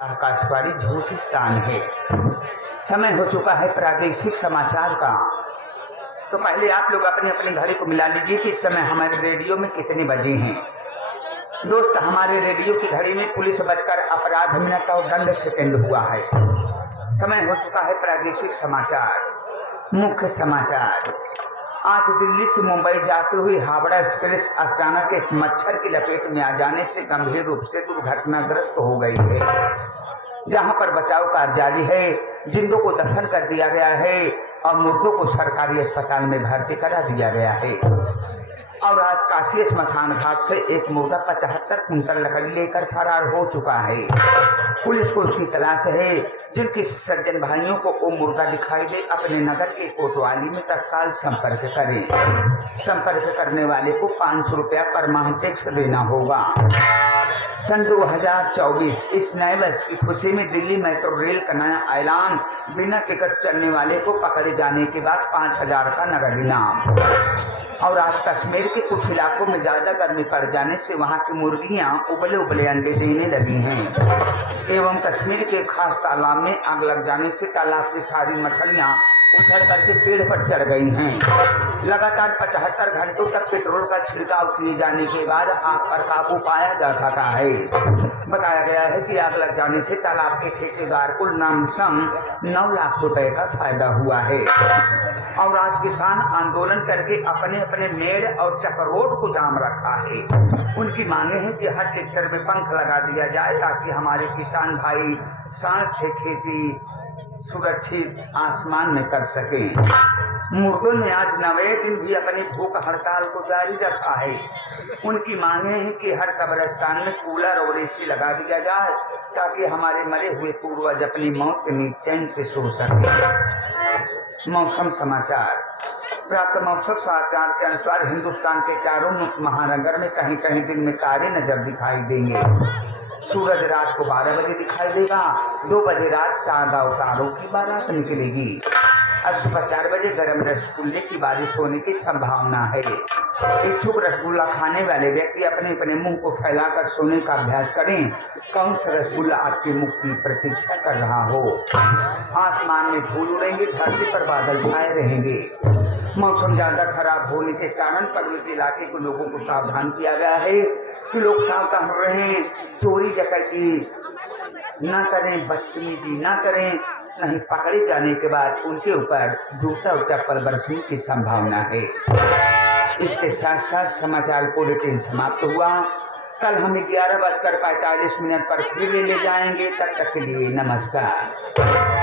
आकाशवाणी झूठिस्तान है। समय हो चुका है प्रादेशिक समाचार का। तो पहले आप लोग अपनी अपनी घड़ी को मिला लीजिए कि इस समय हमारे रेडियो में कितने बजे हैं। दोस्त, हमारे रेडियो की घड़ी में पुलिस बजकर अपराध मिनट और दंड सेकंड हुआ है। समय हो चुका है प्रादेशिक समाचार। मुख्य समाचार। आज दिल्ली से मुंबई जाते हुए हावड़ा एक्सप्रेस अचानक एक मच्छर की लपेट में आ जाने से गंभीर रूप से दुर्घटनाग्रस्त हो गई है, जहां पर बचाव कार्य जारी है। जिंदों को दफन कर दिया गया है और मुर्दों को सरकारी अस्पताल में भर्ती करा दिया गया है। और आज काशी स्मशान घाट से एक मुर्दा 75 कुंटल लकड़ी लेकर फरार हो चुका है। पुलिस को उसकी तलाश है। जिनके सज्जन भाइयों को वो मुर्दा दिखाई दे, अपने नगर के कोतवाली में तत्काल संपर्क करें। संपर्क करने वाले को 500 रुपया परमानेंट टैक्स देना होगा। सन 2024 इस नए वर्ष की खुशी में दिल्ली मेट्रो रेल का नया ऐलान। बिना टिकट चलने वाले को पकड़े जाने के बाद 5000 का नगद इनाम। और आज कश्मीर के कुछ इलाकों में ज्यादा गर्मी पड़ जाने से वहां की मुर्गियां उबले उबले अंडे देने लगी हैं। एवं कश्मीर के खास तालाब में आग लग जाने से तालाब की सारी मछलियां उतर करके पेड़ पर चढ़ गई हैं। लगातार 75 घंटों तक पेट्रोल का छिड़काव किए जाने के बाद आग पर काबू पाया जा सका है। बताया गया है कि आग लग जाने से तालाब के ठेकेदार को लमसम 9 लाख रुपए का फायदा हुआ है। और आज किसान आंदोलन करके अपने अपने मेड़ और चक्रोट को जाम रखा है। उनकी मांगे हैं कि हर ट्रैक्टर में पंख लगा दिया जाए ताकि हमारे किसान भाई सांस से खेती सुरक्षित आसमान में कर सके। मुर्दों ने आज 9वें दिन भी अपनी भूख हड़ताल को जारी रखा है। उनकी मांगे हैं कि हर कब्रिस्तान में कूलर और एसी लगा दिया जाए ताकि हमारे मरे हुए पूर्वज अपनी मौत के नीचे चैन से सो सके। मौसम समाचार। प्राप्त मौसम समाचार के अनुसार हिंदुस्तान के चारों महानगर में कहीं कहीं दिन में तारे नजर दिखाई देंगे। सूरज रात को 12 बजे दिखाई देगा। 2 बजे रात चांद और तारों की बारात निकलेगी। और सुबह 4 बजे गर्म रसगुल्ले की बारिश होने की संभावना है। इच्छुक रसगुल्ला खाने वाले व्यक्ति अपने अपने मुंह को फैलाकर सोने का अभ्यास करें। कौन सा रसगुल्ला आपकी मुख की प्रतीक्षा कर रहा हो। आसमान में धूल उड़ेंगे, धरती पर बादल छाए रहेंगे। मौसम ज्यादा खराब होने के कारण पर्वतीय इलाके के लोगों को सावधान किया गया है कि लोग सावधान रहें, चोरी डकैती न करें, बदतमीजी न करें, नहीं पकड़े जाने के बाद उनके ऊपर जूता और चप्पल बरसने की संभावना है। इसके साथ साथ समाचार बुलेटिन समाप्त हुआ। कल हमें 11:45 पर फिर ले जाएंगे। तब तक के लिए नमस्कार।